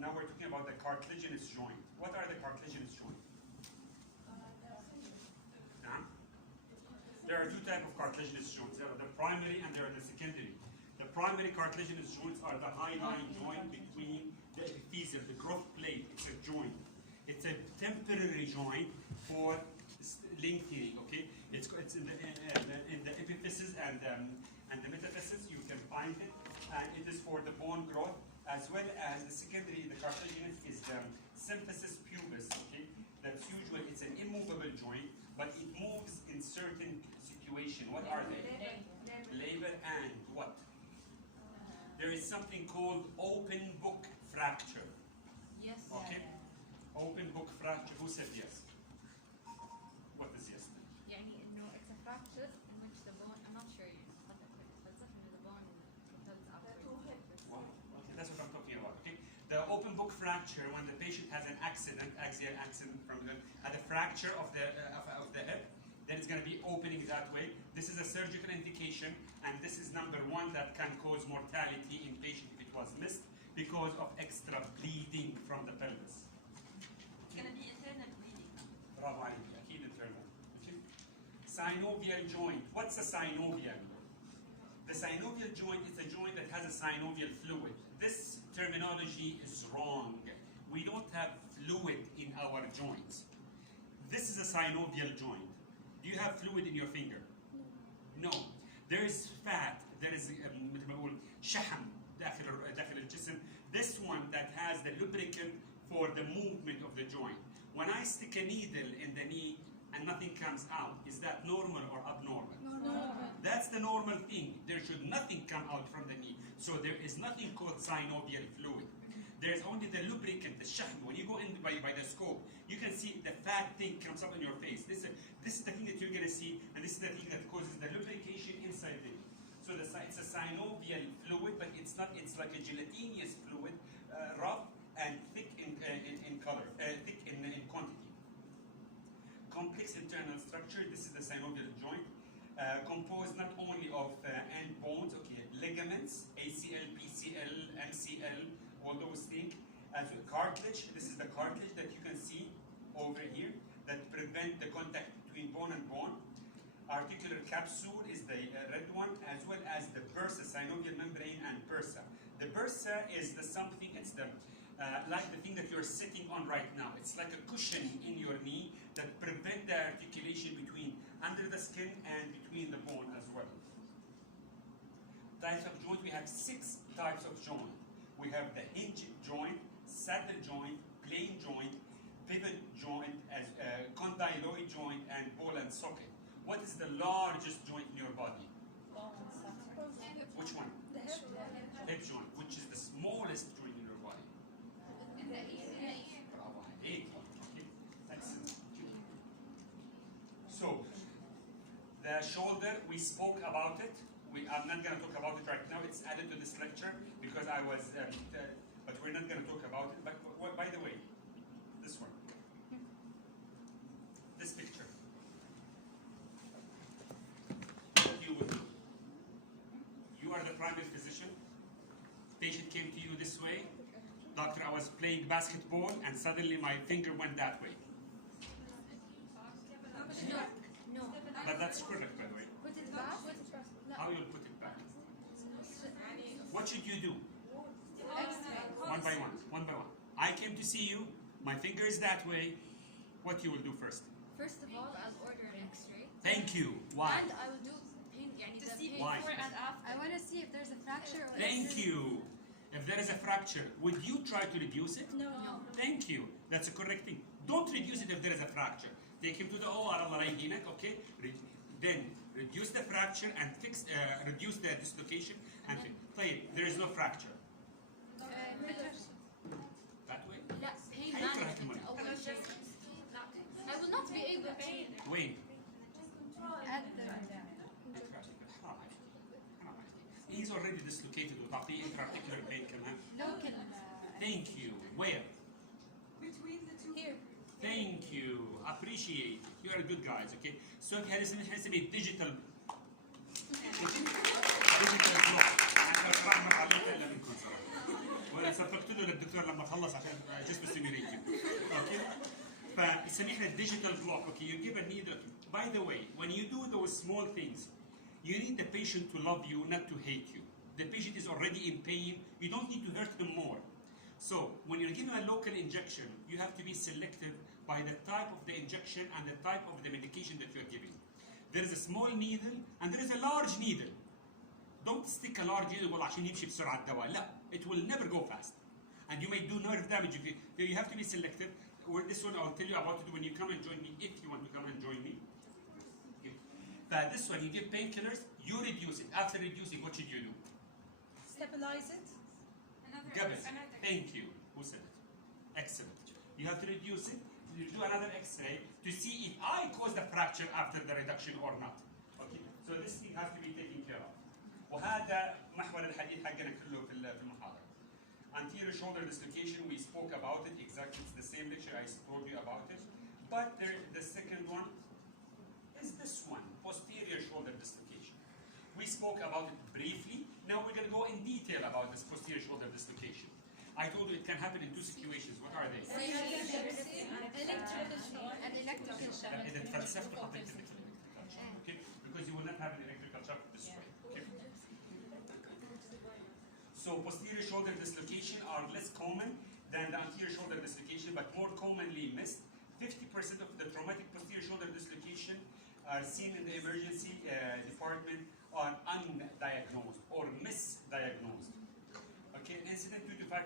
now we're talking about the cartilaginous joint. What are the cartilaginous joints? There are two types of cartilaginous joints. There are the primary and there are the secondary. The primary cartilaginous joints are the high-lying joint between the epiphyseal, the growth plate. It's a joint. It's a temporary joint for lengthening. Okay, it's in the epiphysis and the metaphysis. You can find it, and it is for the bone growth as well as the secondary. The cartilaginous is the symphysis pubis. Okay, that's usually it's an immovable joint, but it moves in certain situation. What are they? Labor and what? There is something called open book fracture. Yes. Okay. Open book fracture. Who said yes? What is yes? يعني إنه it's a fracture in which the bone. I'm not sure you but the bone propels outward. Wow. Okay, that's what I'm talking about. Okay. The open book fracture, when the patient has an accident, axial accident from the at a fracture of the hip, then it's going to be opening that way. This is a surgical indication, and this is number one that can cause mortality in patient if it was missed because of extra bleeding from the pelvis. It's going to be internal bleeding. Bravo عليك. أكيد internal. Okay. Synovial joint. What's a synovial? The synovial joint is a joint that has a synovial fluid. This terminology is wrong. We don't have fluid in our joints. This is a synovial joint. Do you have fluid in your finger? No. There is fat. There is مثل ما بقول شحم داخل الجسم. This one that has the lubricant for the movement of the joint. When I stick a needle in the knee and nothing comes out, is that normal or abnormal? Normal. That's the normal thing. There should nothing come out from the knee. So there is nothing called synovial fluid. There's only the lubricant, the shahm. When you go in by the scope, you can see the fat thing comes up in your face. This is the thing that you're going to see, and this is the thing that causes the lubrication inside the knee. So it's a synovial fluid, but it's not. It's like a gelatinous fluid, rough and thick in color, thick in quantity. Complex internal structure. This is the synovial joint, composed not only of end bones, okay, ligaments, ACL, PCL, MCL, all those things, as well cartilage. This is the cartilage that you can see over here that prevent the contact between bone and bone. Articular capsule is the red one, as well as the bursa, synovial membrane and bursa. The bursa is the something. It's the like the thing that you're sitting on right now. It's like a cushion in your knee that prevent the articulation between under the skin and between the bone as well. Types of joint, we have 6 types of joint. We have the hinge joint, saddle joint, plain joint, pivot joint, as condyloid joint, and ball and socket. What is the largest joint in your body? Which one? The hip. Hip joint. Which is the smallest joint in your body? Bravo عليك. Okay. Excellent. So, the shoulder, we spoke about it. I'm not going to talk about it right now. It's added to this lecture because I was, but we're not going to talk about it. But by the way, this one, this picture, what you will do. You are the primary physician. Patient came to you this way. Doctor, I was playing basketball and suddenly my finger went that way. No. But that's correct, by the way. Put it back. How you'll put it back? What should you do? One by one. I came to see you. My finger is that way. What you will do first? First of all, I'll order an X-ray. Thank you. Why? And I will do pain, to see Why? before and after. I want to see if there's a fracture. Or Thank you. If there is a fracture, would you try to reduce it? No. Thank you. That's a correct thing. Don't reduce it if there is a fracture. Take him to the OR, Allah يهدينك, okay? Then reduce the fracture and reduce the dislocation and طيب, there is no fracture. That way? لا, pain حيفرح management. المريض. أول شيء. I will not be able to. وين؟ At the. حرام عليك. حرام عليك. He's already dislocated وتعطيه intra-articular pain كمان. Local. Thank you. Where? Between the two. Here. Thank you. Appreciate it. You are good guys, okay? So هذا اسمه digital block. أنا ما بعلمها إلا منكم صراحة. ولا صفقت له للدكتور لما خلص عشان جسمه ستيميوليتد. اوكي. فنسميه احنا الديجيتال بلوك. اوكي. You give a needle. By the way, when you do those small things, you need the patient to love you, not to hate you. The patient is already in pain. You don't need to hurt him more. So when you're giving a local injection, you have to be selective by the type of the injection and the type of the medication that you're giving. There is a small needle and there is a large needle. Don't stick a large needle عشان يمشي بسرعة الدواء. لا, it will never go fast. And you may do nerve damage. You have to be selective. This one I'll tell you about it when you come and join me, if you want to come and join me. Okay. This one, you give painkillers, you reduce it. After reducing, what should you do? Stabilize it. Gabby, thank you. Who said it? Excellent. You have to reduce it. You do another X-ray to see if I caused the fracture after the reduction or not. Okay. So this thing has to be taken care of. وهذا محور الحديث حقنا كله في المحاضرة. Anterior shoulder dislocation, we spoke about it exactly. It's the same lecture I told you about it. But the second one is this one, posterior shoulder dislocation. We spoke about it briefly. Now we're going to go in detail about this posterior shoulder dislocation. I told you it can happen in two situations. What are they? Electrical shock. An electrical shock. إذا تفلسفت حطيت electrical shock. Okay? Because you will not have an electrical shock this way. Okay? So posterior shoulder dislocation are less common than the anterior shoulder dislocation, but more commonly missed. 50% of the traumatic posterior shoulder dislocation are seen in the emergency department are undiagnosed or misdiagnosed. Okay, incident 2 to 5%,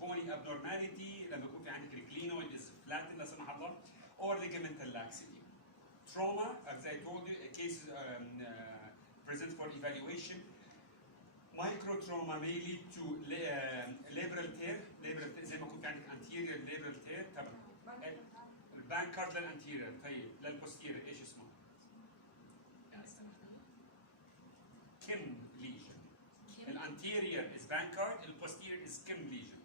bony abnormality لما يكون في عندك الكلينويد is flattened لا سمح الله, or ligamental laxity. Trauma, as I told you, a case present for evaluation. Microtrauma may lead to labral tear, زي ما يكون في عندك anterior labral tear تبع البانكارد للانتيرير. طيب للبوستيرير ايش اسمه؟ كم ليجن. الانتيرير is bankard, البوستيرير is كم ليجن.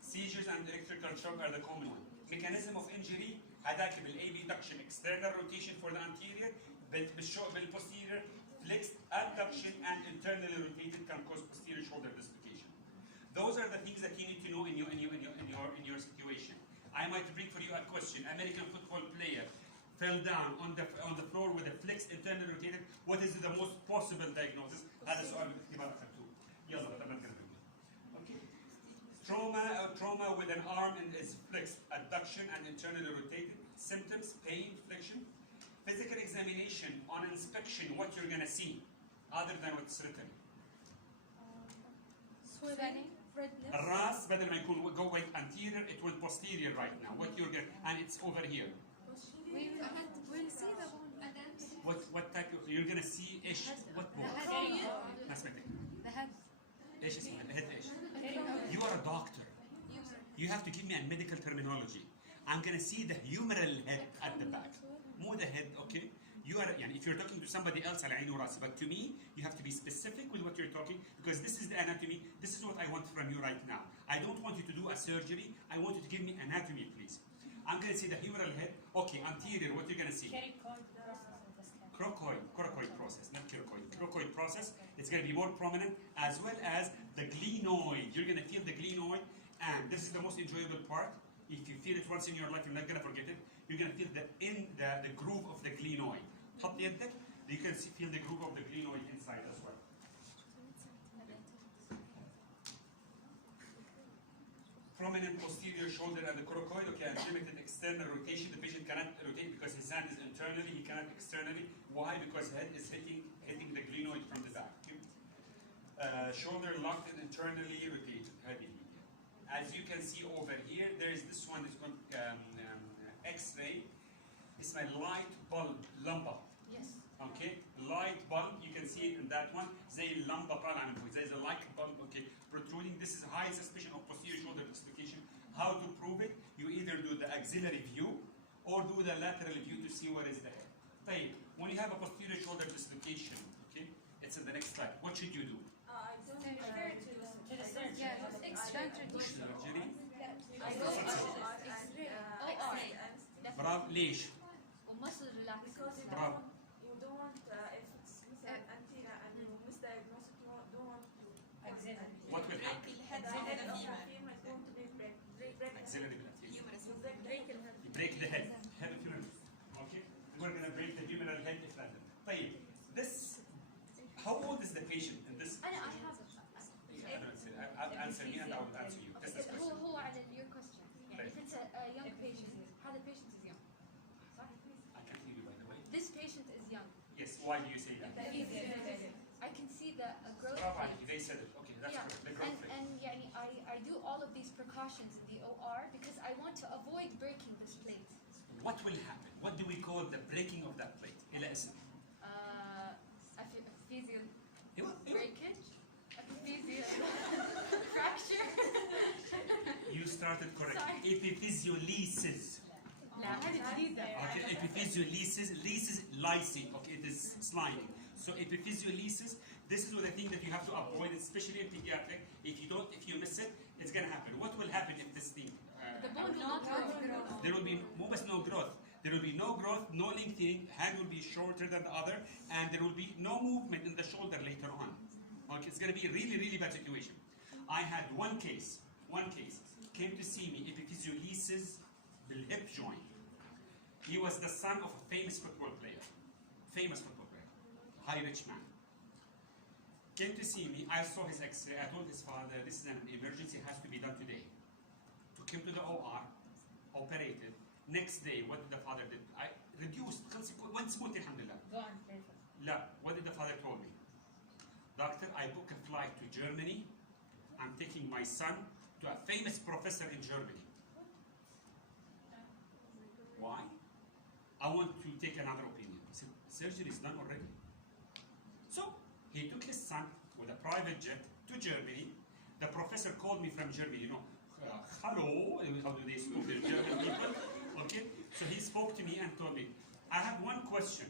Seizures and electrical shock are the common one. Mechanism of injury هذاك بالabduction external rotation for the anterior, بالposterior flexed abduction and internally rotated can cause posterior shoulder dislocation. Those are the things that you need to know in your situation. I might bring for you a question. American football player fell down on the floor with a flexed internally rotated. What is the most possible diagnosis? هذا سؤال بالاختبار أخذتوه. يلا تمام كده. Okay. Trauma with an arm and is flexed, abduction and internally rotated. Symptoms: pain, flexion. Physical examination on inspection. What you're gonna see, other than what's written. Swelling. Redness. الراس بدل ما يكون going anterior, it went posterior right now. What you're getting, and it's over here. We'll see the bone. What type of, you're gonna see ايش what bone؟ ما سمعتك. The head. ايش اسمه؟ الهيد ايش؟ You are a doctor. You have to give me a medical terminology. I'm gonna see the humeral head at the back. مو the head, okay? You are, يعني if you're talking to somebody else على عيني وراسي, but to me you have to be specific with what you're talking, because this is the anatomy. This is what I want from you right now. I don't want you to do a surgery. I want you to give me anatomy, please. I'm gonna see the humeral head. Okay, anterior. What you're gonna see? Coracoid process, not cricoid. Coracoid process. It's going to be more prominent, as well as the glenoid. You're going to feel the glenoid, and this is the most enjoyable part. If you feel it once in your life, you're not going to forget it. You're going to feel the groove of the glenoid. حط يدك, you can feel the groove of the glenoid inside as well. Prominent posterior shoulder and the coracoid, okay, and limited external rotation. The patient cannot rotate because his hand is internally, he cannot externally. Why? Because head is hitting the glenoid from the back. Shoulder locked and internally rotated. As you can see over here, there is this one, it's called X-ray. It's my light bulb lumbar. Yes. Okay, light bulb, you can see it in that one. زي اللمبة طالعة من فوق. There's a light bulb, okay, protruding. This is high suspicion of posterior shoulder dislocation. How to prove it? You either do the axillary view or do the lateral view to see what is the head. طيب, when you have a posterior shoulder dislocation, okay, it's in the next slide. What should you do? Surgery. برافو. ليش؟ ومصر relaxation. برافو. You don't want if it's anterior and you misdiagnose it, you don't want to. What will happen? طيب, this, how old is the patient in this? I have I'll answer me and I will answer you. Just this question. هو على your question. يعني Right. if it's a young patient, هذا patient is young. صح? I can't hear you, by the way. This patient is young. Yes, why do you say that? I can see the growth. Bravo عليك, they said it. Okay, that's Yeah, correct. The growth rate. and يعني I do all of these precautions in the OR because I want to avoid breaking this plate. What will happen? What do we call the breaking of that plate? إلى اسم. Epiphyseal أيوة. breakage, epiphyseal fracture. You started correctly. Sorry. Epiphysiolysis. لا هذه جديدة. Okay, epiphysiolysis, lysis, lysing. Okay, it is sliding. So epiphysiolysis, this is what I think that you have to avoid, especially in pediatric. If you miss it, it's gonna happen. What will happen if this thing? The bone will not grow. There will be almost no growth. There will be no growth, no lengthening. Hand will be shorter than the other, and there will be no movement in the shoulder later on. Okay, it's gonna be a really, really bad situation. I had one case came to see me, epiphysiolysis بالhip joint. He was the son of a famous football player, high rich man. Came to see me, I saw his x-ray, I told his father, this is an emergency, it has to be done today. Took him to the OR, operated. Next day, what did the father did? I reduced, went smooth, alhamdulillah. Gone, perfect. La, what did the father told me? Doctor, I booked a flight to Germany. I'm taking my son to a famous professor in Germany. Why? I want to take another opinion. He said, surgery is done already. So, he took his son with a private jet to Germany. The professor called me from Germany, hello, how do they speak the German people? Okay, so he spoke to me and told me, I have one question.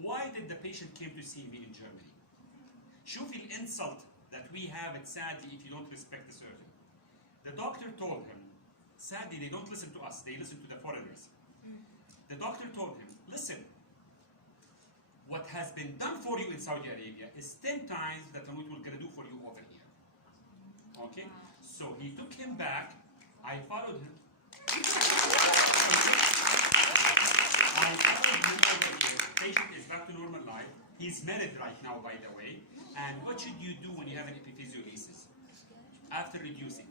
Why did the patient came to see me in Germany? شوف الانسult that we have it sadly if you don't respect the surgeon. The doctor told him, sadly they don't listen to us, they listen to the foreigners. The doctor told him, listen, what has been done for you in Saudi Arabia is 10 times that what we're going to do for you over here. Okay? So he took him back, I followed him. Over here. The patient is back to normal life. He's married right now, by the way. And what should you do when you have an epiphysiolysis? After reducing?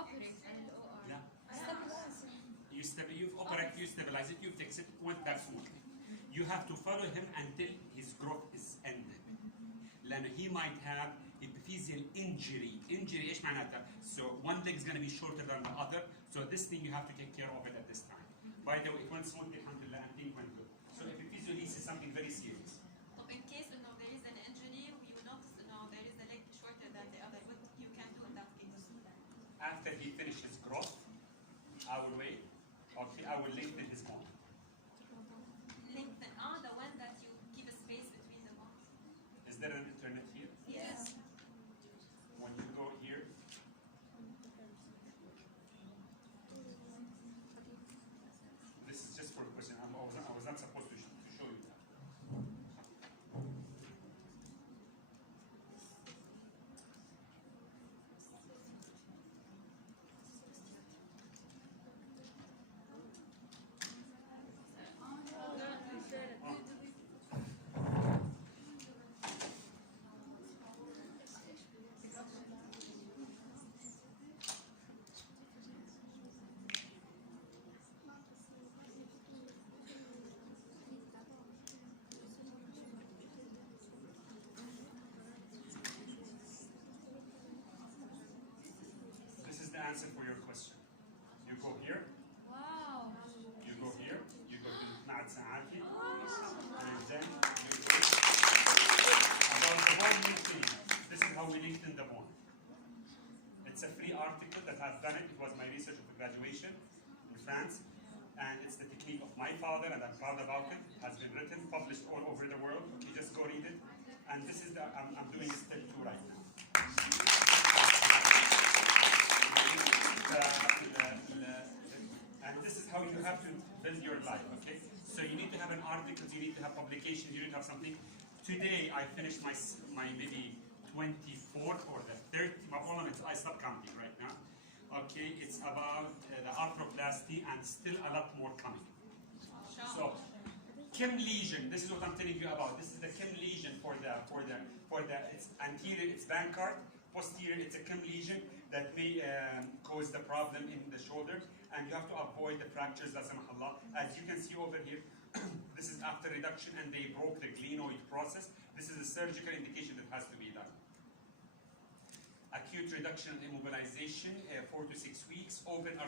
Operate on the OR. Yeah. Stabilize. You operate, you stabilize it, you fix it, went back smoothly. You have to follow him until his growth is ended. لأنه he might have epiphyseal injury. Injury إيش معناتها? So one leg is going to be shorter than the other. So this thing you have to take care of it at this time. By the way, it went smoothly, alhamdulillah, and things went good. So epiphysiolysis is something very serious. طب in case there is an injury, you notice there is a leg shorter than the other, what you can do in that case? After he finishes growth, I will wait. Okay, I will lengthen his bone. Lengthen the one that you keep a space between the bones. Is there an internet here? Yes. When you go here, this is just for a question. I was not supposed to show you that. This is the answer for your question. You go here, Wow. you go here, you go to معد ساعاتي, and then you go about the bone lengthening. This is how we lengthen the bone. It's a free article that I've done it. It was my research of the graduation in France, and it's the technique of my father, and I'm proud about it. It has been written, published all over the world. Okay, just go read it. And this is I'm doing step 2 right now. And this is how you have to build your life, okay? So you need to have an article, you need to have publications, you need to have something. Today I finished my maybe 24th or the 30th, I stopped counting right now. Okay, it's about the arthroplasty and still a lot more coming. So Kim lesion. This is what I'm telling you about. This is the Kim lesion for the it's anterior. It's Bankart. Posterior. It's a Kim lesion that may cause the problem in the shoulder, and you have to avoid the fractures. La samahullah. As you can see over here, this is after reduction, and they broke the glenoid process. This is a surgical indication that has to be done. Acute reduction and immobilization, 4 to 6 weeks. Open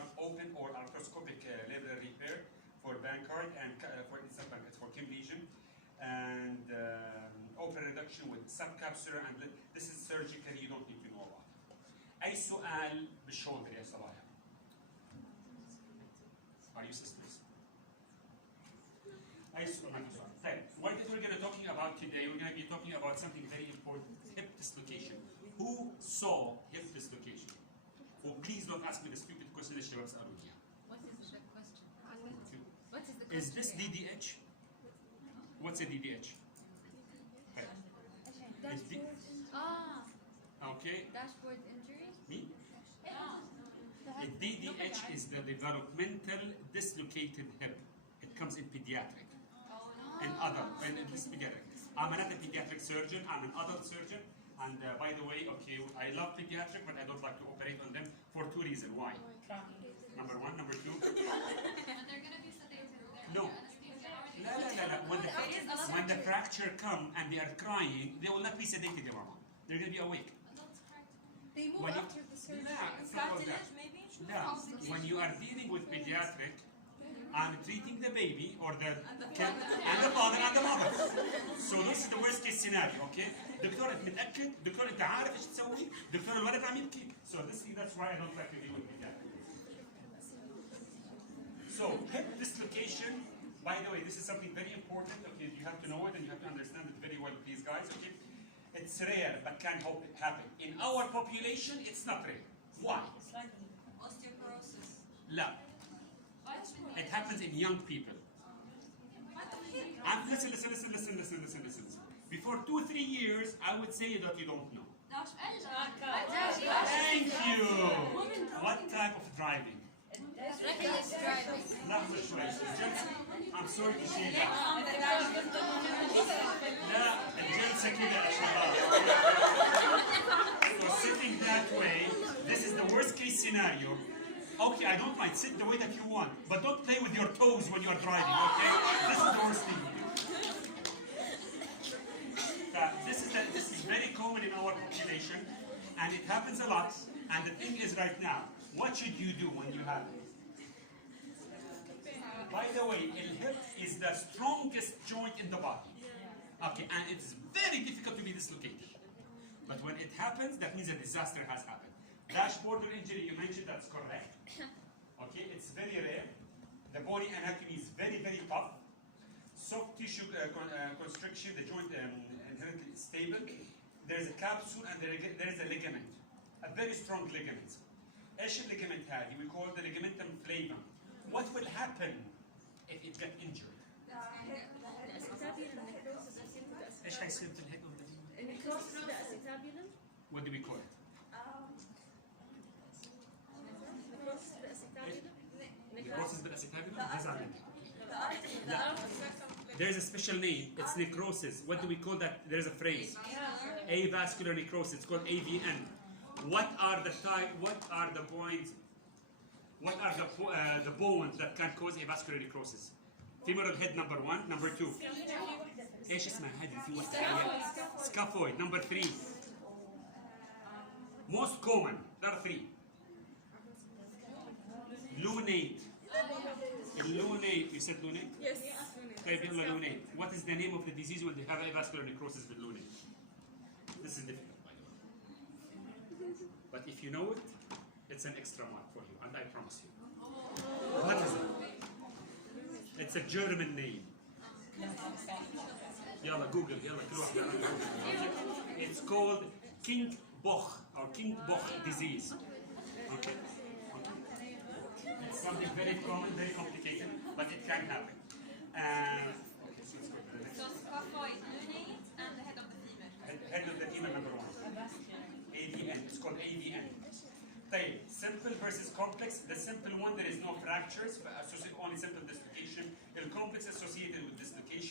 or arthroscopic labral repair for Bankart and for it's for Kim lesion, and open reduction with subcapsular, and this is surgical. You don't need to know about it. أي سؤال بالشولدر يا صبايا؟ Are you sisters? أي سؤال؟ What we're going to be talking about today, we're going to be talking about something very important: hip dislocation. Who saw hip dislocation? Oh, please don't ask me the stupid question that she was asking. What is the question? What is the question? Is this DDH? What's a DDH? Okay. Dashboard injury? Me? The DDH is the developmental dislocated hip. It comes in pediatric and adult. And this pediatric. I'm not a pediatric surgeon. I'm an adult surgeon. And by the way, okay, I love pediatric, but I don't like to operate on them for 2 reasons. Why? Number 1, number 2. And they're going to be sedated. No. When the fracture come and they are crying, they will not be sedated, ya mama. They're going to be awake. They move after the surgery. Cartilage, maybe? Yeah. When you are dealing with pediatric, I'm treating the baby or the kid and the father and the mother. So this is the worst case scenario, okay? دكتور انت متأكد؟ دكتور انت عارف ايش تسوي؟ دكتور الولد عم يبكي. So that's why I don't like to deal with pediatric. So hip dislocation, by the way, this is something very important. Okay, you have to know it and you have to understand it very well, please, guys. Okay, it's rare but can happen. In our population, it's not rare. Why? Osteoporosis. لا. It happens in young people. And listen. Before 2-3 years, I would say that you don't know. Thank you. What type of driving? Reckless driving. لحظة شوي. I'm sorry to say that. لا الجلسة كده يا شباب. So sitting that way, this is the worst case scenario. Okay, I don't mind. Sit the way that you want, but don't play with your toes when you are driving. Okay, this is the worst thing. This is very common in our population, and it happens a lot. And the thing is, right now, what should you do when you have it? By the way, the hip is the strongest joint in the body. Okay, and it's very difficult to be dislocated. But when it happens, that means a disaster has happened. Dashboard injury, you mentioned, that's correct. Okay, it's very rare. The body anatomy is very, very tough. Soft tissue constriction, the joint inherently stable. There's a capsule and there's a ligament, a very strong ligament. ايش الليجمنت هذه؟ We call the ligamentum flavum. What will happen if it gets injured? ايش حيصير في الهيك؟ What do we call it? Necrosis بالacetabular? There's a special name. It's necrosis. What do we call that? There's a phrase. Avascular necrosis. It's called AVN. What are the points? What are the bones that can cause avascular necrosis? Femoral head number 1, number 2. ايش اسمها هذه؟ في واحدة. Scaphoid number 3. Most common. There are 3. Lunate. Lunate. You said lunate? Yes. طيب يلا lunate. What is the name of the disease when they have avascular necrosis with lunate? This is difficult, by the way. But if you know it, it's an extra mark for you, and I promise you. What is it? It's a German name. يلا Google. يلا كل واحد يعرف. It's called King-Boch or King-Boch disease. Okay. It's something very common, very complicated, but it can happen. Okay, so let's go to the next. So scaphoid, lunate, and the head of the femur. Head of the femur number 1. AVN. It's called AVN. طيب, simple versus complex. The simple one, there is no fractures, but only simple dislocation. The complex associated with dislocation.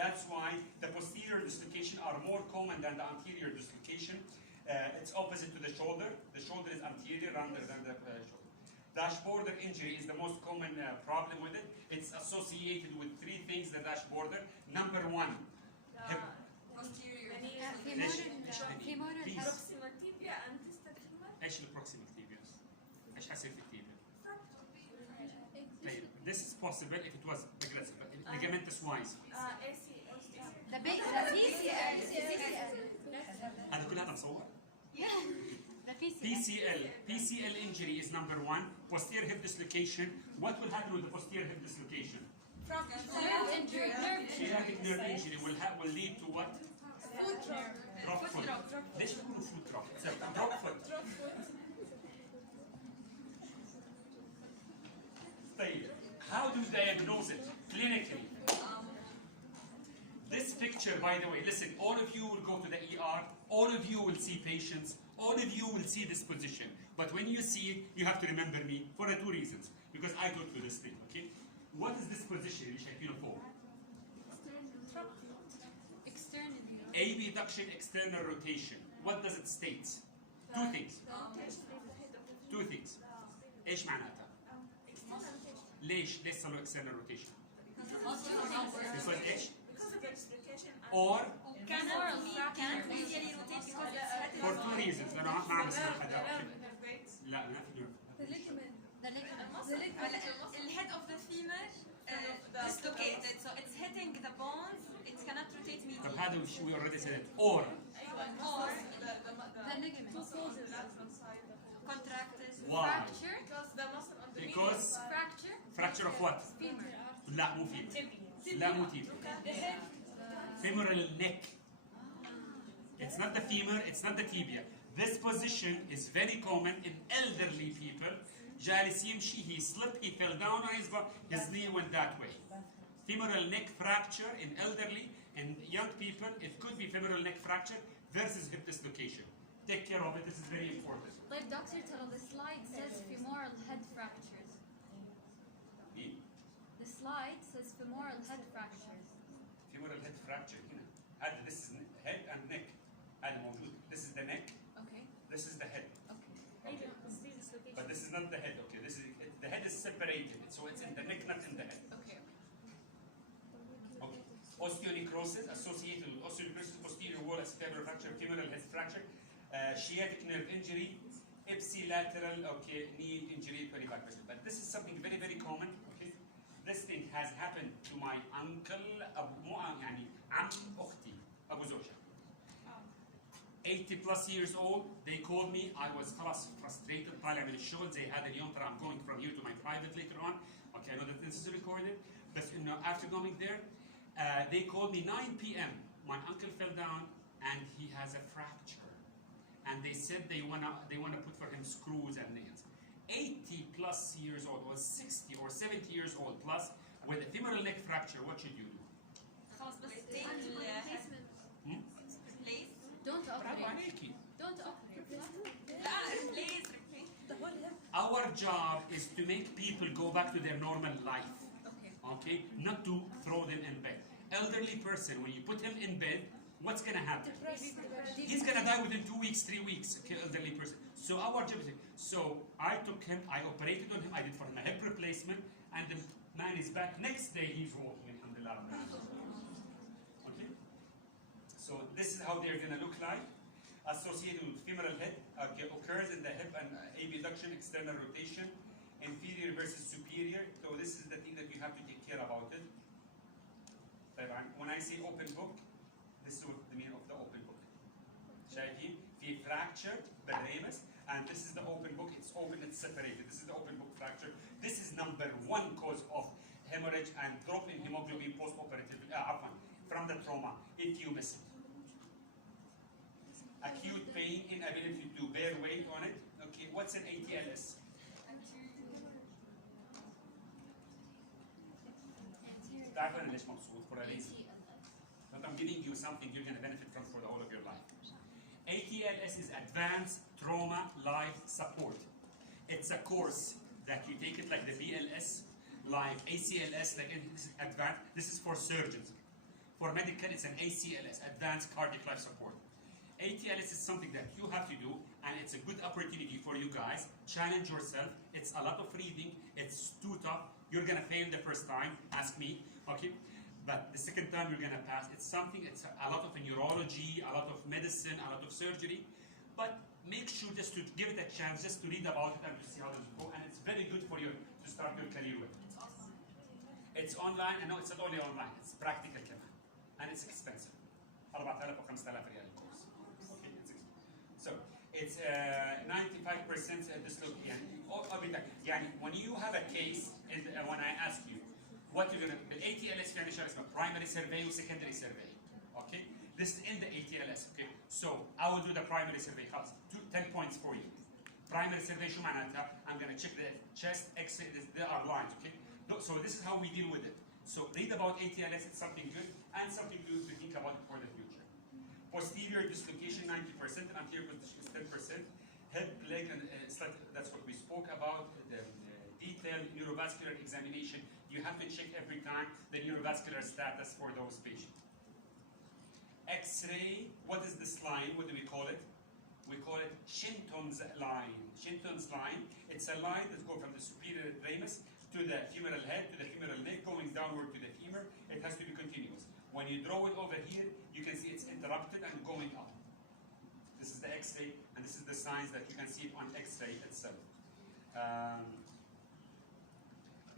That's why the posterior dislocation are more common than the anterior dislocation. It's opposite to the shoulder. The shoulder is anterior rather than the shoulder. Dash border injury is the most common problem with it. It's associated with three things, the dash border. Number one, hip. Posterior. femoral Please. proximal tibia and distal femur. ايش البروكسيمال tibias؟ ايش حيصير في التيبيا؟ طيب, this is possible if it was aggressive, but ligamentous wise. The PCL. هذا كل هذا مصور؟ The PCL. PCL injury is number one. Posterior hip dislocation. What will happen with the posterior hip dislocation? Nerve injury. Sciatic nerve injury will lead to what? Drop foot. ليش بيقولوا foot drop? Drop foot. طيب, how do you diagnose it clinically? This picture, by the way, listen, all of you will go to the ER, all of you will see patients, all of you will see this position. But when you see it, you have to remember me for two reasons. Because I taught you this thing, okay? What is this position اللي شايفينه فوق? Externally. Abduction, external rotation. What does it state? Two things. Two things. ايش معناتها؟ ليش صار له external rotation؟ Because ايش؟ Or Can't medially rotate because it's headed for two reasons. أنا ما عم بسمع حدا. لا ما في nerve. The ligament. the head of the femur dislocated, so it's hitting the bones. It cannot rotate طب medially. هذا we already said it. Or Or The ligament. contracted. why? Fracture. Because Fracture. fracture of what? Femur. لا مو فيمر. لا مو تيبيا. Femoral neck. It's not the femur, it's not the tibia. This position is very common in elderly people. جالس يمشي, he slipped, he fell down on his butt, his knee went that way. Femoral neck fracture in elderly and young people, it could be femoral neck fracture versus hip dislocation. Take care of it, this is very important. طيب دكتور ترى the slide says femoral head fractures. The slide says femoral head fractures. Femoral head fracture هنا. هذا this is head and neck. هذا موجود. This is the neck, Okay. this is the head. Okay. But this is not the head, okay? The head is separated, so it's in the neck, not in the head. Okay. Okay. Osteonecrosis associated with osteonecrosis, posterior wall acetabular fracture, femoral head fracture, sciatic nerve injury, ipsilateral, okay, knee injury, 25%. But this is something very, very common, okay? This thing has happened to my uncle, مو يعني عم أختي, أبو زوجة. 80 plus years old, they called me, I was خلاص frustrated, طالع من الشغل زي هذا اليوم, ترى I'm going from here to my private later on. Okay, I know that this is recorded, but you know, after going there, they called me 9 p.m. My uncle fell down and he has a fracture. And they said they wanna put for him screws and nails. 80 plus years old, or 60 or 70 years old plus, with a femoral neck fracture, what should you do? خلاص بس place. Don't برافو operate. عليكي. Don't operate. لا replace. Our job is to make people go back to their normal life. Okay. Okay? Not to throw them in bed. Elderly person, when you put him in bed, what's gonna happen? He's gonna die within 2 weeks, 3 weeks, okay, elderly person. So our job is, so I took him, I operated on him, I did for him a hip replacement, and the man is back. Next day he's walking, alhamdulillah. Okay? So this is how they're gonna look like. Associated with femoral head, okay, occurs in the hip and abduction, external rotation, inferior versus superior. So this is the thing that you have to take care about it. When I say open book, this is what the meaning of the open book. شايفين؟ في fracture بالريبس, and this is the open book. It's open, it's separated. This is the open book fracture. This is number one cause of hemorrhage and drop in hemoglobin post-operative, from the trauma, if you miss it. Acute pain, inability to bear weight on it. Okay, what's an ATLS? تعرف أنا ليش مبسوط for a reason. But I'm giving you something you're going to benefit from for the whole of your life. ATLS is Advanced Trauma Life Support. It's a course that you take it like the BLS, like ACLS, like this is advanced. This is for surgeons. For medical, it's an ACLS, Advanced Cardiac Life Support. ATLS is something that you have to do, and it's a good opportunity for you guys. Challenge yourself. It's a lot of reading. It's too tough. You're gonna fail the first time. Ask me, okay? But the second time you're gonna pass. It's something. It's a lot of neurology, a lot of medicine, a lot of surgery. But make sure just to give it a chance, just to read about it and to see how it go. And it's very good for you to start your career with. It's online. I know it's not only online. It's practical كمان. And it's expensive. 4000 و 5000 ريال course. Okay, it's expensive. So it's 95% dyslocate. يعني when you have a case, when I ask you what you're gonna, the ATLS يعني شغله اسمها primary survey و secondary survey. Okay, this is in the ATLS. Okay, so I will do the primary survey. خلاص 10 points for you. Primary survey شو معناتها؟ I'm gonna check the chest, X-ray. There are lines. Okay, so this is how we deal with it. So read about ATLS. It's something good and something good to think about it for the future. Posterior dislocation 90%, and anterior dislocation 10%. Head, leg, and that's what we spoke about. The detailed neurovascular examination. You have to check every time the neurovascular status for those patients. X-ray. What is this line? What do we call it? We call it Shenton's line. Shenton's line. It's a line that goes from the superior ramus to the femoral head, to the femoral neck, going downward to the femur. It has to be continuous. When you draw it over here, you can see it's interrupted and going up. This is the X-ray, and this is the signs that you can see on X-ray itself.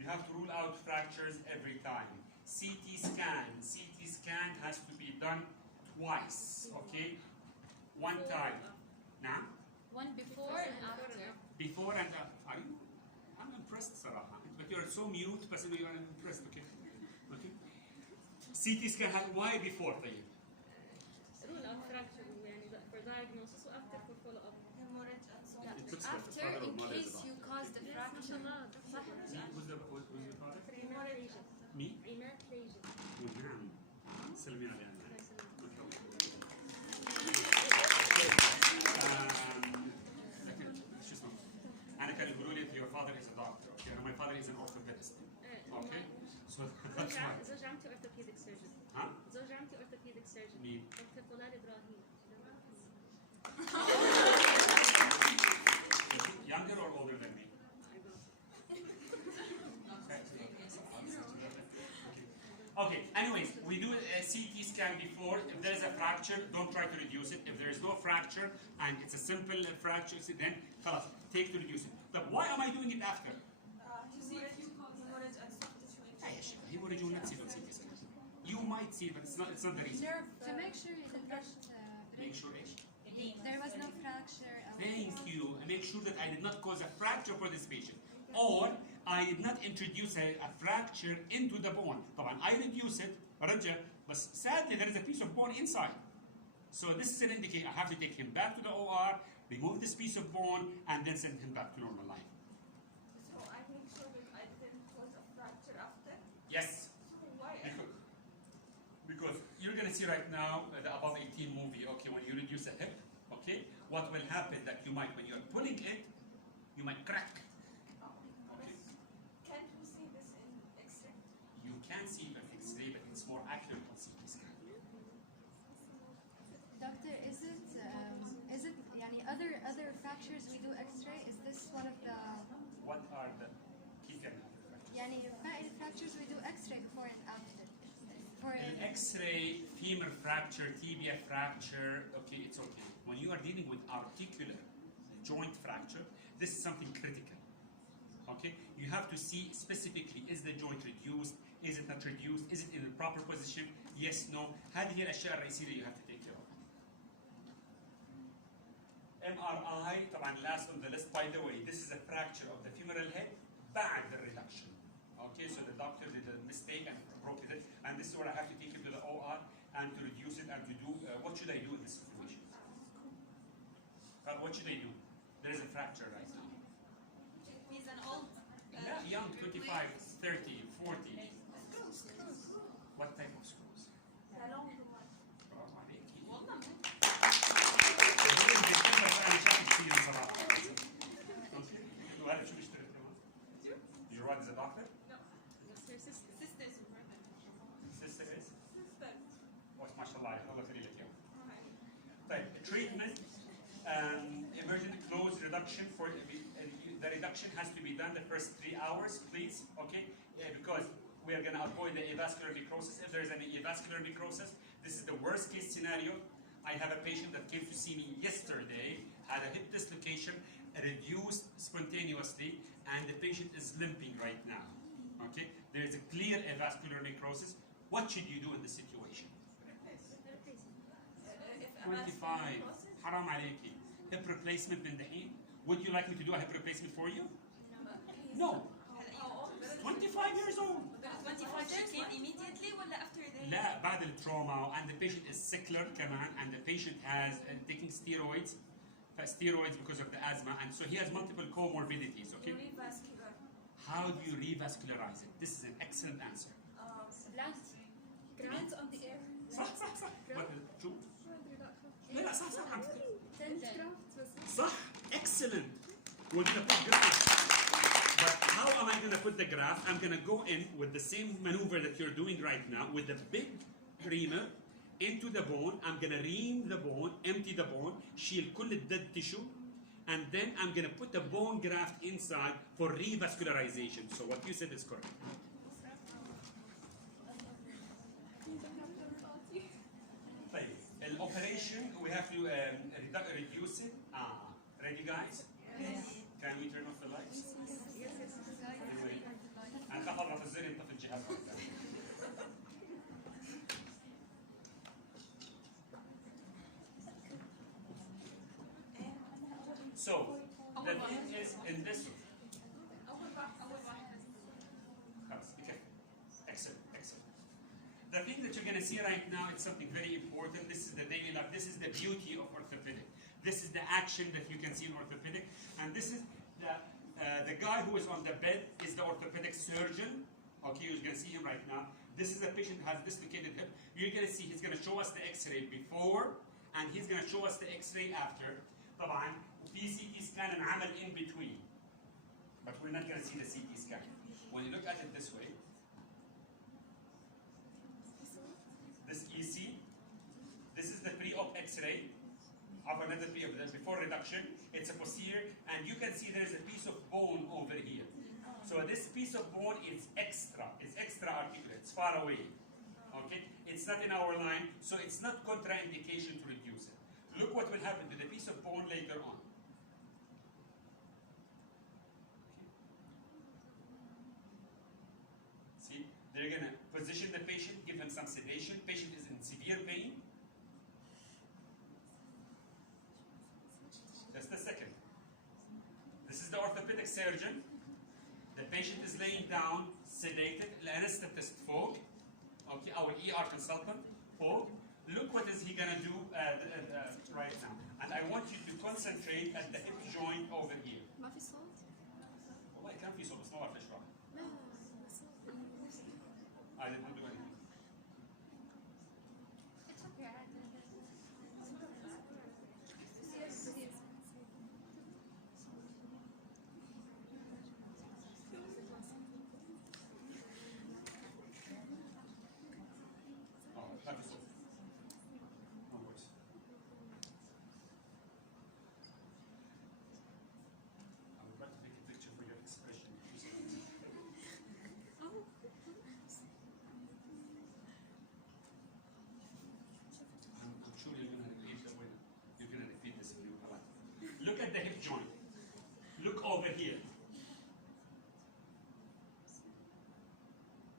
You have to rule out fractures every time. CT scan. CT scan has to be done twice, okay? One time. Now? One before and after. Before and after. Are you? I'm impressed, صراحة. But you are so mute, but you are impressed, okay? Okay. CT scan. Why before, طيب? rule out fracture يعني for diagnosis و after for follow up. hemorrhage and so on. After, in case you cause the fracture. صح. Who's the father? Hemorrhagia. Me? Hemorrhagia. نعم. سلمي علي أنا. شو اسمه؟ أنا كانوا يقولوا لي your father is a doctor. Okay, my father is an orthopedist. Okay, so that's why. زوج عمتي orthopedic surgeon. ها؟ زوج عمتي orthopedic surgeon. مين؟ دكتور طلال إبراهيم. Younger or older than me? Okay, anyways, we do a CT scan before. If there is a fracture, don't try to reduce it. If there is no fracture and it's a simple fracture, then خلاص, take to reduce it. But why am I doing it after? To see if you cause hemorrhage and soft tissue. يا شيخ, hemorrhage will not see it on CT scan. You might see it, but it's not the reason. To make sure you didn't Make sure إيش? there was no fracture. Thank you. And make sure that I did not cause a fracture for this patient. Or I did not introduce a fracture into the bone. طبعا I reduce it, رجع, but sadly there is a piece of bone inside. So this is an indicator. I have to take him back to the OR, remove this piece of bone, and then send him back to normal life. So I make sure that I didn't cause a fracture after. Yes. So why? Because you're going to see right now the above 18 movie, okay, when you reduce a hip, okay, what will happen that you might, when you're pulling it, you might crack. Okay. Can't we see this in X-ray? You can see it on X-ray, but it's more accurate on CT scan. Doctor, is it يعني other fractures we do X-ray? Is this one of the What are the key fractures? يعني باقي fractures we do X-ray before and after? For An X-ray, femur fracture, tibia fracture, okay, it's okay. When you are dealing with articular joint fracture, this is something critical. Okay, you have to see specifically, is the joint reduced? Is it not reduced? Is it in the proper position? Yes, no. هذه هي الأشياء الرئيسية you have to take care of. MRI, طبعا last on the list. By the way, this is a fracture of the femoral head بعد the reduction. Okay, so the doctor did a mistake and broke it, and this is where I have to take him to the OR and to reduce it and to do. What should I do in this situation? What should I do? There is a fracture right now. He's an old. Young, 25, 30, 40. What type of screws? long one. برافو عليكي. والله مو. وهذا شو بيشتغل كمان؟ Your wife is a doctor? No. What's your sister? Sisters. Sister is? Sisters. reduction the reduction has to be done the first 3 hours, please. Okay, because we are going to avoid the avascular necrosis. If there is any avascular necrosis, this is the worst case scenario. I have a patient that came to see me yesterday, had a hip dislocation, reduced spontaneously, and the patient is limping right now. Okay, there is a clear avascular necrosis. What should you do in this situation? 25. Haram alayki. Hip replacement من دحين. Would you like me to do a hip replacement for you? No. 25 years old. 25 she came immediately ولا after the لا بعد التروما and the patient is sickler كمان and the patient has taking steroids because of the asthma and so he has multiple comorbidities. Okay. revascular? How do you revascularize it? This is an excellent answer. Grants on the air. صح صح صح. شو؟ لا لا صح صح. صح. Excellent. We're gonna put grafts. But how am I gonna put the graft? I'm gonna go in with the same maneuver that you're doing right now with the big reamer into the bone. I'm gonna ream the bone, empty the bone, شيل كل الdead tissue, and then I'm gonna put the bone graft inside for revascularization. So what you said is correct. طيب, operation we have to reduce it. Ready guys? Yes. Can we turn off the lights? Anyway, أنا خاف أضغط الزر ينطفي الجهاز. So the thing is in this. Excellent, excellent. The thing that you're going to see right now is something very important. This is the daily life. This is the beauty of orthopedic. This is the action that you can see in orthopedic. And this is the guy who is on the bed is the orthopedic surgeon. Okay, you're going to see him right now. This is a patient who has dislocated hip. You're going to see he's going to show us the X-ray before, and he's going to show us the X-ray after. طبعا وفي CT scan انعمل in between. But we're not going to see the CT scan. When you look at it this way, this EC, this is the pre-op X-ray of another pre-op, before reduction. It's a posterior, and you can see there's a piece of bone over here. So this piece of bone is extra. It's extra articular. It's far away. Okay? It's not in our line, so it's not contraindication to reduce it. Look what will happen to the piece of bone later on. See, they're going to position the patient, give him some sedation. Patient is in severe pain. Just a second. This is the orthopedic surgeon. The patient is laying down, sedated. Anesthetist fog. Okay, our ER consultant fog. Look what is he gonna do right now. And I want you to concentrate at the hip joint over here. ما في صوت؟ والله كان في صوت بس ما بعرف اشرح. لا I did not do anything. It's okay. Oh, كان في صوت. No worries. I would like to take a picture for your expression. I'm sure you're going to repeat the way. You're going to repeat this in your life. Look at the hip joint. Look over here.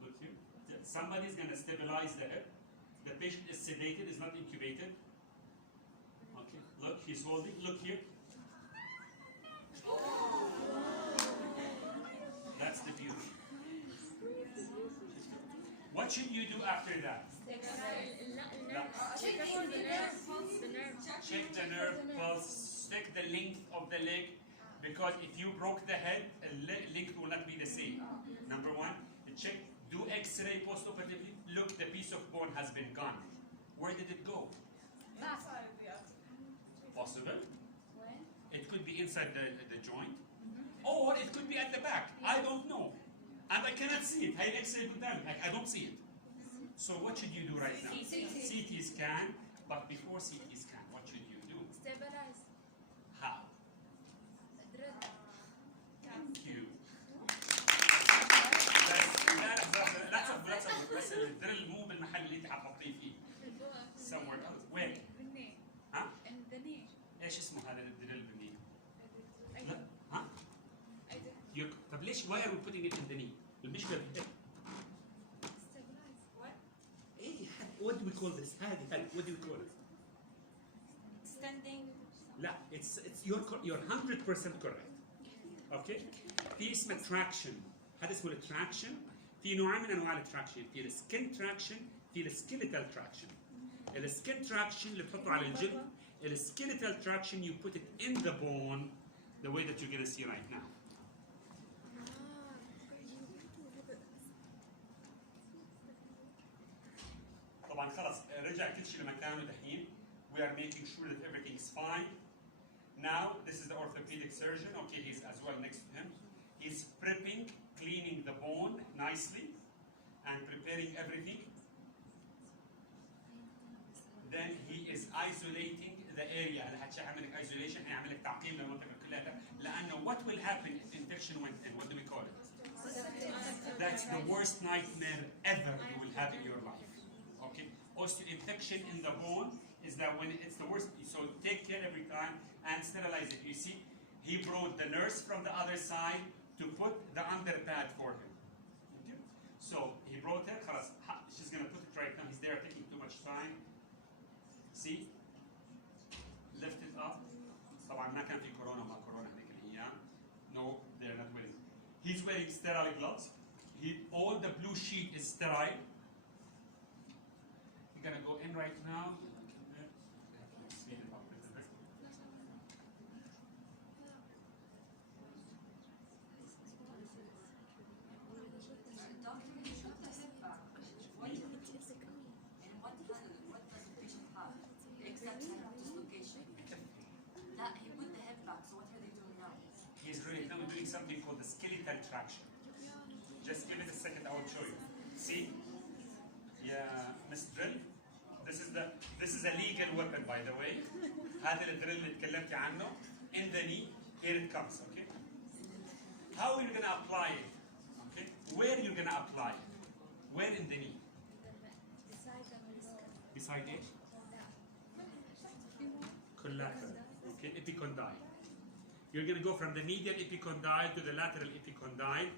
Look here. Yeah, somebody's going to stabilize the hip. The patient is sedated, is not incubated. Okay. Look, he's holding. Look here. That's the beauty. What should you do after that? Check the nerve pulse, check the length of the leg, because if you broke the head, the length will not be the same. Number one, check, do X-ray post-operatively. Look, the piece of bone has been gone. Where did it go? Possible. It could be inside the joint, or it could be at the back. I don't know. And I cannot see it. I X-ray قدامي. I don't see it. So what should you do right now? CT scan. But before CT scan, what should you do? Stabilize. How? بس الدريل مو بالمحل اللي انت حتحطيه فيه. somewhere else. وين؟ بالني. ها؟ in the knee. ايش اسمه هذا الدريل بالنية؟ I لا ها؟ I do. طب ليش why are we putting it in the knee؟ المشكلة في ايه؟ Stabilize. What? ايه what do we call this؟ هذه what do we call it؟ Standing. لا it's you're 100% correct. اوكي؟ في اسمه traction. هذا اسمه التراكشن. في نوعين من انواع التراكشن، في السكن تراكشن، في السكيليتال تراكشن. السكن تراكشن اللي بتحطه على الجلد، السكيليتال تراكشن you put it in the bone the way that you're going to see right now. طبعا خلص رجع كل شيء لمكانه دحين. We are making sure that everything is fine. Now this is the orthopedic surgeon. Okay, he's as well next to him. He's prepping, cleaning the bone nicely and preparing everything. Then he is isolating the area. اللي حيعمل لك isolation، حيعمل لك تعقيم للمنطقة كلها. لأنه what will happen if infection went in? What do we call it? That's the worst nightmare ever you will have in your life. Okay? Osteo-infection in the bone is that when it's the worst. So take care every time and sterilize it. You see, he brought the nurse from the other side to put the underpad for him. Okay? So he brought her. خلاص. She's gonna put it right now. He's there taking too much time. See? Lift it up. طبعا ما كان في كورونا ما كورونا هذيك الأيام. No, they're not wearing. He's wearing sterile gloves. All the blue sheet is sterile. You're gonna go in right now. Speed it up a little bit. Doctor, when you shot the head back, what does the patient have except synovial dislocation? That he put the head back, so what are they doing now? He's really now doing something called the skeletal traction. Just give it a second, I will show you. See? Yeah, Miss Drill. This is a legal weapon, by the way. هذا الدريل اللي تكلمتي عنه. In the knee, here it comes, okay? How are you gonna apply it? Okay? Where are you gonna apply it? Where in the knee? Beside it? Collateral. Okay, epicondyle. You're going to go from the medial epicondyle to the lateral epicondyle.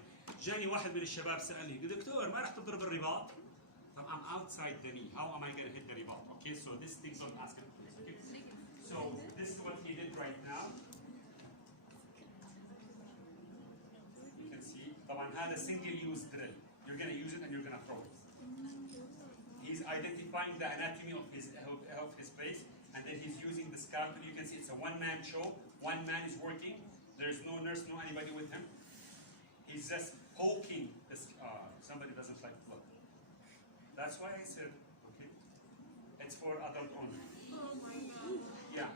جاني واحد من الشباب سألني دكتور ما راح تضرب الرباط؟ طب I'm outside the knee. How am I going to hit the ribot? Okay, so this thing don't ask him. Okay. So this is what he did right now. You can see. طبعا هذا single use drill. You're going to use it and you're going to throw it. He's identifying the anatomy of his place, and then he's using the scalpel. You can see it's a one-man show. One man is working. There's no nurse, no anybody with him. He's just poking this. Somebody doesn't like blood. That's why I said, okay, it's for adult only. Oh my god. Yeah.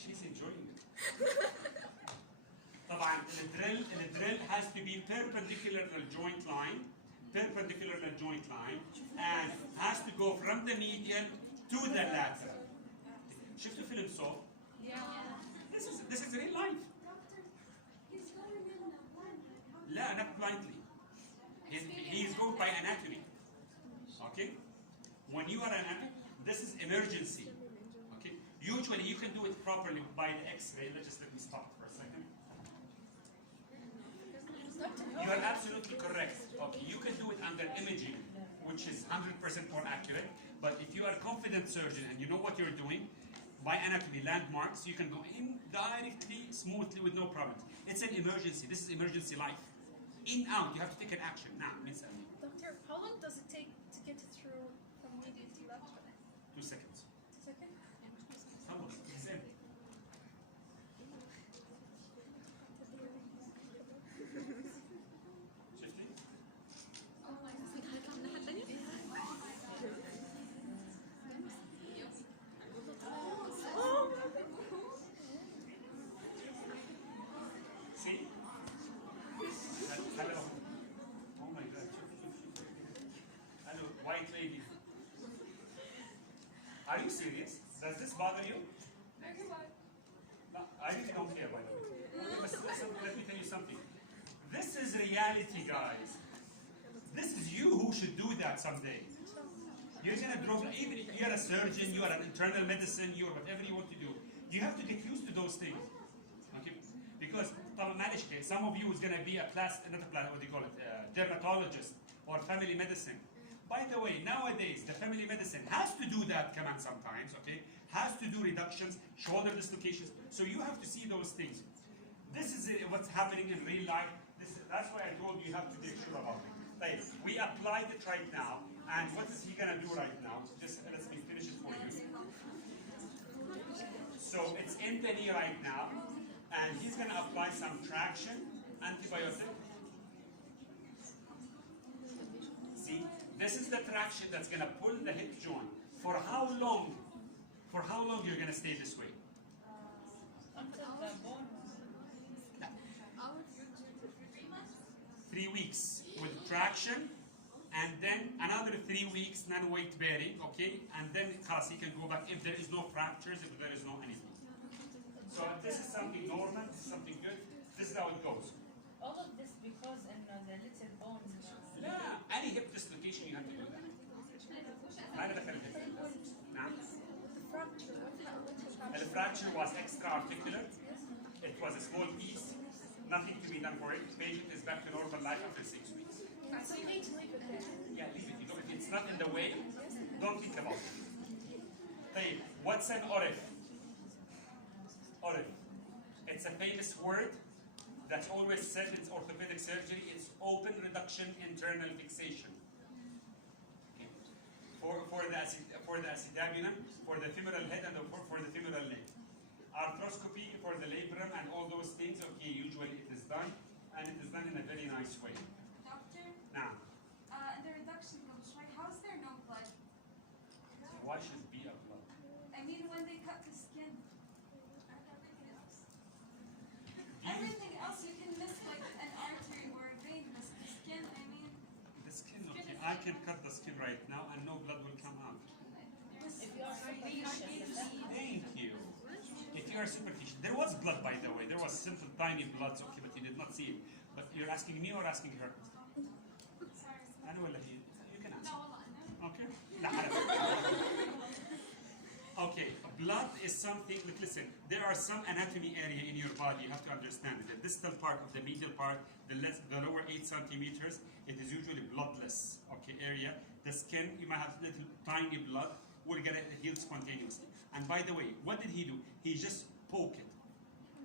She's enjoying it. طبعا الدريل has to be perpendicular to the joint line, and has to go from the medial to the lateral. شفتوا فيلم صوف؟ This is real life. لا, not blindly. He is going by anatomy. Okay? When you are this is emergency. Okay? Usually you can do it properly by the X-ray. Let me stop for a second. You are absolutely correct. Okay, you can do it under imaging, which is 100% more accurate. But if you are a confident surgeon and you know what you're doing, by anatomy landmarks, you can go in directly, smoothly, with no problems. It's an emergency. This is emergency life. In, out, you have to take an action. Now, Miss Ali. Doctor, how long does it take to get it through from medial to lateral? 2 seconds. 2 seconds? خلص. زين. شفتي؟ See? Hello. Oh my God. Hello, white lady. Are you serious? Does this bother you? No, I really don't care, by the way. Okay, but let me tell you something. This This is reality, guys. This is you who should do that someday. You're gonna drop, even if you're a surgeon, you are an internal medicine, you're whatever you want to do. You have to get used to those things. Okay? Because some of you is gonna be a what do you call it, dermatologist or family medicine. By the way, nowadays the family medicine has to do that command sometimes, okay? Has to do reductions, shoulder dislocations. So you have to see those things. This is what's happening in real life. That's why I told you have to be sure about it. Like, we applied it right now, and what is he gonna do right now? Just let me finish it for you. So it's in the knee right now, and he's gonna apply some traction, antibiotic. See, this is the traction that's gonna pull the hip joint. For how long? For how long you're gonna stay this way? Until the bone. 3 weeks with traction, and then another 3 weeks non-weight bearing, okay? And then he can go back if there is no fractures, if there is no anything. So this is something normal, this is something good. This is how it goes. All of this because in the little bone. Yeah, any hip dislocation you have to do that. ما دخل الهip. نعم. The fracture was extra-articular. It was a small piece. Nothing to be done for it. Patient is back to normal life after 6 weeks. So you need to leave it there. Yeah, leave it. If it's not in the way, don't think about it. طيب, what's an orif? Orif. It's a famous word that's always said in orthopedic surgery. It's open reduction internal fixation. Okay. For the acetabulum, for the femoral head, and for the femoral leg. Arthroscopy for the labrum and all those things, okay, usually it is done, and it is done in a very nice way. Doctor, Now, the reduction comes right. How is there no blood? why should it be a blood? I mean, when they cut the skin. Everything else you can miss, like an artery or a vein. The skin, I mean. The skin, okay, I can cut the skin right now and no blood will come out. If you are Thank you. If you are superficial, there was blood, by the way. There was simple tiny bloods, okay, but you did not see it. But you're asking me or asking her? أنا ولا هي? You can ask. Okay. لا حرام. Okay, blood is something. Look, listen. There are some anatomy area in your body you have to understand. The distal part of the medial part, the lower 8 centimeters, it is usually bloodless. Okay, area. The skin, you might have little tiny blood. Will get it healed spontaneously. And by the way, what did he do? He just poked it.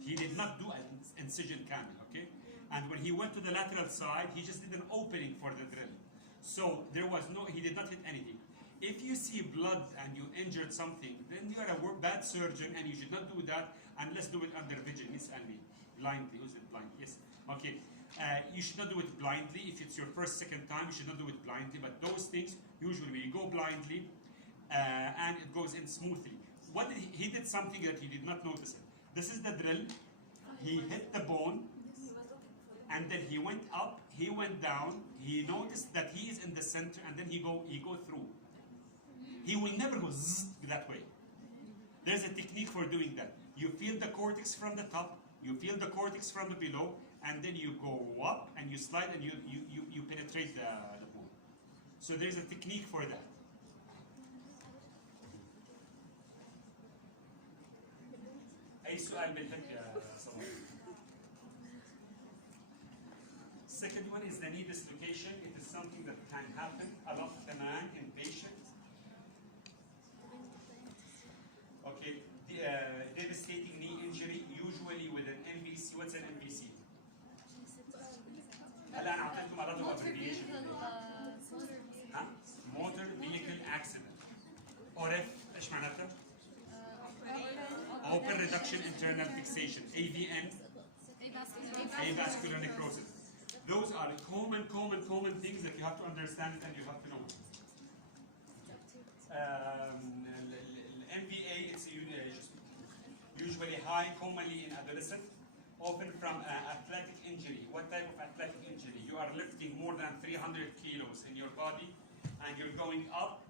He did not do an incision camel, okay? And when he went to the lateral side, he just did an opening for the drill. So there was he did not hit anything. If you see blood and you injured something, then you are a bad surgeon and you should not do that unless do it under vision. Yes, and me. Blindly. Who's it blind? Yes. Okay. You should not do it blindly. If it's your first, second time, you should not do it blindly. But those things, usually when you go blindly, and it goes in smoothly. What did he did something that you did not notice it. This is the drill. He hit the bone, and then he went up, he went down, he noticed that he is in the center, and then he go through. He will never go zzz that way. There's a technique for doing that. You feel the cortex from the top, you feel the cortex from the below, and then you go up and you slide and you penetrate the bone. So there's a technique for that. أي سؤال بالهيك يا صباح؟ Second one is the knee dislocation. It is something that can happen a lot كمان in patients. Okay, devastating knee injury usually with an MVC. What's an MVC? هلا أنا أعطيتكم a lot of abbreviation. ها؟ Motor vehicle accident. ORF إيش معناتها؟ Open reduction internal fixation, AVN, avascular necrosis. Those are common things that you have to understand it and you have to know it. MVA is usually high, commonly in adolescent, often from athletic injury. What type of athletic injury? You are lifting more than 300 kilos in your body and you're going up.